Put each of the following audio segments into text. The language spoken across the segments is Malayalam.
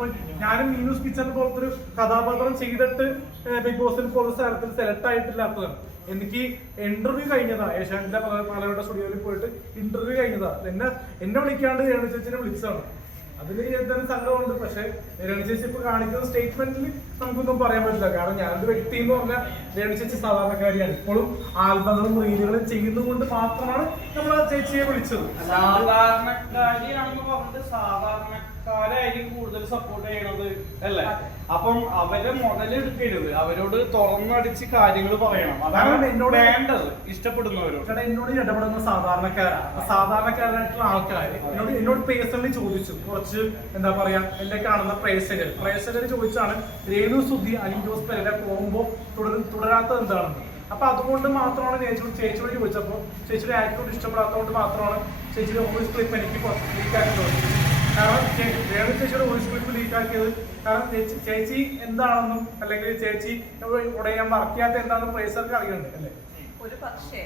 ഇപ്പൊ ഞാനും മീനൂസ് കിച്ചൺ പോലത്തെ ഒരു കഥാപാത്രം ചെയ്തിട്ട് ബിഗ് ബോസിൽ പോലത്തെ സ്ഥലത്തിൽ സെലക്ട് ആയിട്ടില്ലാത്തതാണ്. എനിക്ക് ഇന്റർവ്യൂ കഴിഞ്ഞതാ. ഏഷ്യാനെറ്റിലെ പല പലരുടെ സ്റ്റുഡിയോയിൽ പോയിട്ട് ഇന്റർവ്യൂ കഴിഞ്ഞതാ. എന്നെ എന്നെ വിളിക്കാണ്ട് രേണു ചേച്ചിനെ വിളിച്ചതാണ്. അതിൽ എന്തായാലും സങ്കടമുണ്ട് പക്ഷെ രേണു ചേച്ചി ഇപ്പൊ കാണിക്കുന്ന സ്റ്റേറ്റ്മെന്റിൽ നമുക്കൊന്നും പറയാൻ പറ്റില്ല. കാരണം ഞാനൊരു വ്യക്തി എന്ന് പറഞ്ഞാൽ രേണു ചേച്ചി സാധാരണക്കാരിയാണ്. ഇപ്പോഴും ആൽബങ്ങളും റീലുകളും ചെയ്യുന്നതുകൊണ്ട് മാത്രമാണ് നമ്മൾ ആ ചേച്ചിയെ വിളിച്ചത്. സാധാരണക്കാരിയാണെന്ന് പറഞ്ഞിട്ട് സാധാരണ സപ്പോർട്ട് ചെയ്യണത് അല്ലേ? അപ്പം അവരെ മുതലെടുക്കരുത് അവരോട് തുറന്നടിച്ച് കാര്യങ്ങൾ പറയണം. അതാണ് എന്നോട് വേണ്ടത്. ഇഷ്ടപ്പെടുന്നവരോട്. ചേട്ടാ എന്നോട് ഇടപെടുന്ന സാധാരണക്കാരാണ്. സാധാരണക്കാരായിട്ടുള്ള ആൾക്കാർ എന്നോട് എന്നോട് പേഴ്സണലി ചോദിച്ചു. കുറച്ച് എന്താ പറയാ എന്നെ കാണുന്ന പ്രേക്ഷകർ പ്രേക്ഷകർ ചോദിച്ചാണ് രേണു സുധി അനിൽ ജോസ് പേരുടെ കോമ്പോ തുടർ തുടരാത്തത് എന്താണെന്ന്. അപ്പൊ അതുകൊണ്ട് മാത്രമാണ് ചേച്ചി ചേച്ചിയോട് ചോദിച്ചപ്പോൾ ചേച്ചിയുടെ ആറ്റിറ്റ്യൂഡ് ഇഷ്ടപ്പെടാത്തതുകൊണ്ട് മാത്രമാണ് ചേച്ചിയുടെ ഓഫീസ് ക്ലിപ്പ് എനിക്ക് ലീക്കാക്കി തോന്നി കാരണം രേണു ചേച്ചിയുടെ വോയിസ് ക്ലിപ്പ് ലീക്കാക്കിയത് കാരണം ചേച്ചി ചേച്ചി എന്താണെന്നും അല്ലെങ്കിൽ ചേച്ചി ഇവിടെ ഞാൻ വർക്ക് ചെയ്യാത്ത എന്താണെന്നും പ്രേസർക്ക് അറിയുന്നുണ്ട് അല്ലേ? ഒരു പക്ഷേ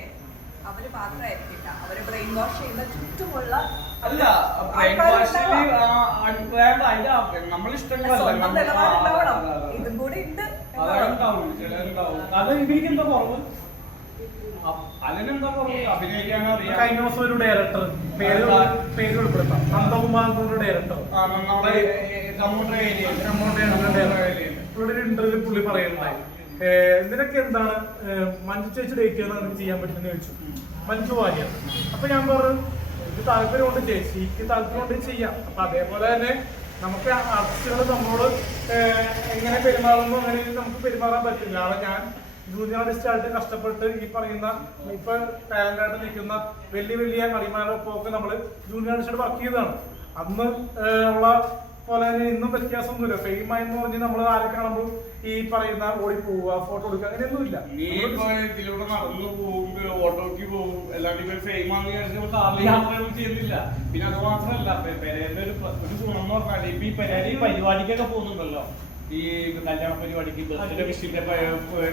അവർ മാത്രമായിരിക്കില്ല. അവർ ബ്രെയിൻ വാഷ് ചെയ്യുന്ന ചുറ്റുമുള്ള അല്ല ബ്രെയിൻ വാഷ് നമ്മൾ ഉണ്ടാവണം ഇതും കൂടി ഉണ്ട്. എന്താ കുറവ് കഴിഞ്ഞ ദിവസം ഒരു ഡയറക്ടർ പേര് പേര് ഉൾപ്പെടുത്താം. നന്ദകുമാർ എന്നൊരു ഡയറക്ടർ ഇന്റർവ്യൂ പുള്ളി പറയുന്നുണ്ടായി. ഏഹ് നിനക്ക് എന്താണ്? മഞ്ജു ചേച്ചി ഡേറ്റ് ചെയ്യണം? നിനക്ക് ചെയ്യാൻ പറ്റുമെന്ന് ചോദിച്ചു. മഞ്ജു വാര്യർ. അപ്പൊ ഞാൻ പറഞ്ഞു എനിക്ക് താല്പര്യമുണ്ട് ചേച്ചിക്ക് താല്പര്യമുണ്ട് ചെയ്യാം. അപ്പൊ അതേപോലെ തന്നെ നമുക്ക് ആർട്ടിസ്റ്റുകൾ നമ്മളോട് എങ്ങനെ പെരുമാറുന്നു? അങ്ങനെ നമുക്ക് പെരുമാറാൻ പറ്റില്ല. അവിടെ ഞാൻ ജൂനിയർ ആർട്ടിസ്റ്റ് ആയിട്ട് കഷ്ടപ്പെട്ട് ഈ പറയുന്ന ഇപ്പൊ ടാലന്റ് ആയിട്ട് നിൽക്കുന്ന വലിയ വലിയ നടിമാരൊപ്പം ഒക്കെ നമ്മൾ ജൂനിയർ ആർട്ടിസ്റ്റ് വർക്ക് ചെയ്തതാണ്. അന്ന് ഉള്ള പോലെ തന്നെ ഇന്നും വ്യത്യാസമൊന്നുമില്ല. ഫെയിം ആയെന്ന് പറഞ്ഞ് നമ്മൾ ആരെ കാണുമ്പോൾ ഈ പറയുന്ന ഓടി പോവുക ഫോട്ടോ എടുക്കുക അങ്ങനെയൊന്നുമില്ല. നീ നടന്നു പോകും ഓട്ടോക്ക് പോകും ഇപ്പൊ ഫെയിം ആണെന്ന് കാറിൽ ചെയ്യുന്നില്ല. പിന്നെ അത് മാത്രമല്ല പെരേന്റെ ഒരു ഗുണം എന്ന് പറഞ്ഞാൽ ഇപ്പൊ ഈ പെരേന്റെ പരിപാടിക്കൊക്കെ പോകുന്നുണ്ടല്ലോ. ഈ കല്യാണ പരിപാടിക്ക് വിഷിന്റെ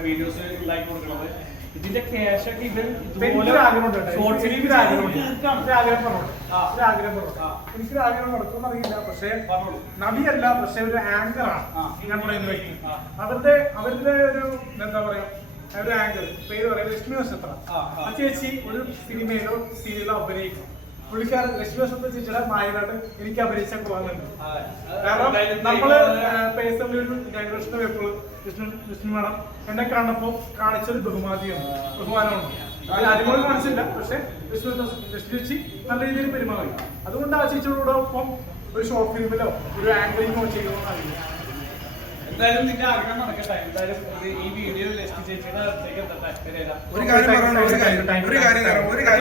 വീഡിയോസ് ഉണ്ടാക്കി കൊടുക്കുന്നത് ഇതിന്റെ ക്യാഷ് ഒക്കെ ഇവർ. ഷോർട്ട് ഫിലിം എനിക്കൊരു ആഗ്രഹം നടക്കുമെന്ന് അറിയില്ല. പക്ഷേ. നടിയല്ല പക്ഷെ ഒരു ആങ്കർ ആണ്. ഞാൻ പറയുന്ന വ്യക്തി അവരുടെ അവരുടെ ഒരു എന്താ പറയാ ഒരു ആങ്കർ പേര് പറയാം ലക്ഷ്മി നക്ഷത്ര. ആ ചേച്ചി ഒരു സിനിമയിലോ സീരിയലോ അഭിനയിക്കും. പുള്ളിക്കാരൻ ലക്ഷ്മി വസന്ത ചേച്ചിയുടെ നായകനായിട്ട് എനിക്ക് അഭിനയിച്ചാൽ കൊള്ളാനുണ്ട് കാരണം നമ്മൾ പേഴ്സണലി ഒരു എപ്പോഴും കൃഷ്ണൻ വിഷ്ണു മാഡം എന്നെ കണ്ടപ്പോ കാണിച്ചൊരു ബഹുമാതിയാണ് ബഹുമാനമാണ്. അത് ആദ്യമോട് കാണിച്ചില്ല പക്ഷെ വിഷ്ണു വിഷ്ണു ചേച്ചി നല്ല രീതിയിൽ പെരുമാറി. അതുകൊണ്ട് ആ ചേച്ചിയോടെ ഒപ്പം ഒരു ഷോർട്ട് ഫിലിമിലോ ഒരു ആംഗിളിങ്ങോ ചെയ്യണമെന്ന് അറിയില്ല. എന്തായാലും നിന്റെ ആഗ്രഹം നടക്കട്ടെ. എന്തായാലും ഈ വീഡിയോ ലെസ്റ്റ് ചേച്ചിയുടെ ഒരു കാര്യം പറയണം ഒരു കാര്യം ഒരു കാര്യം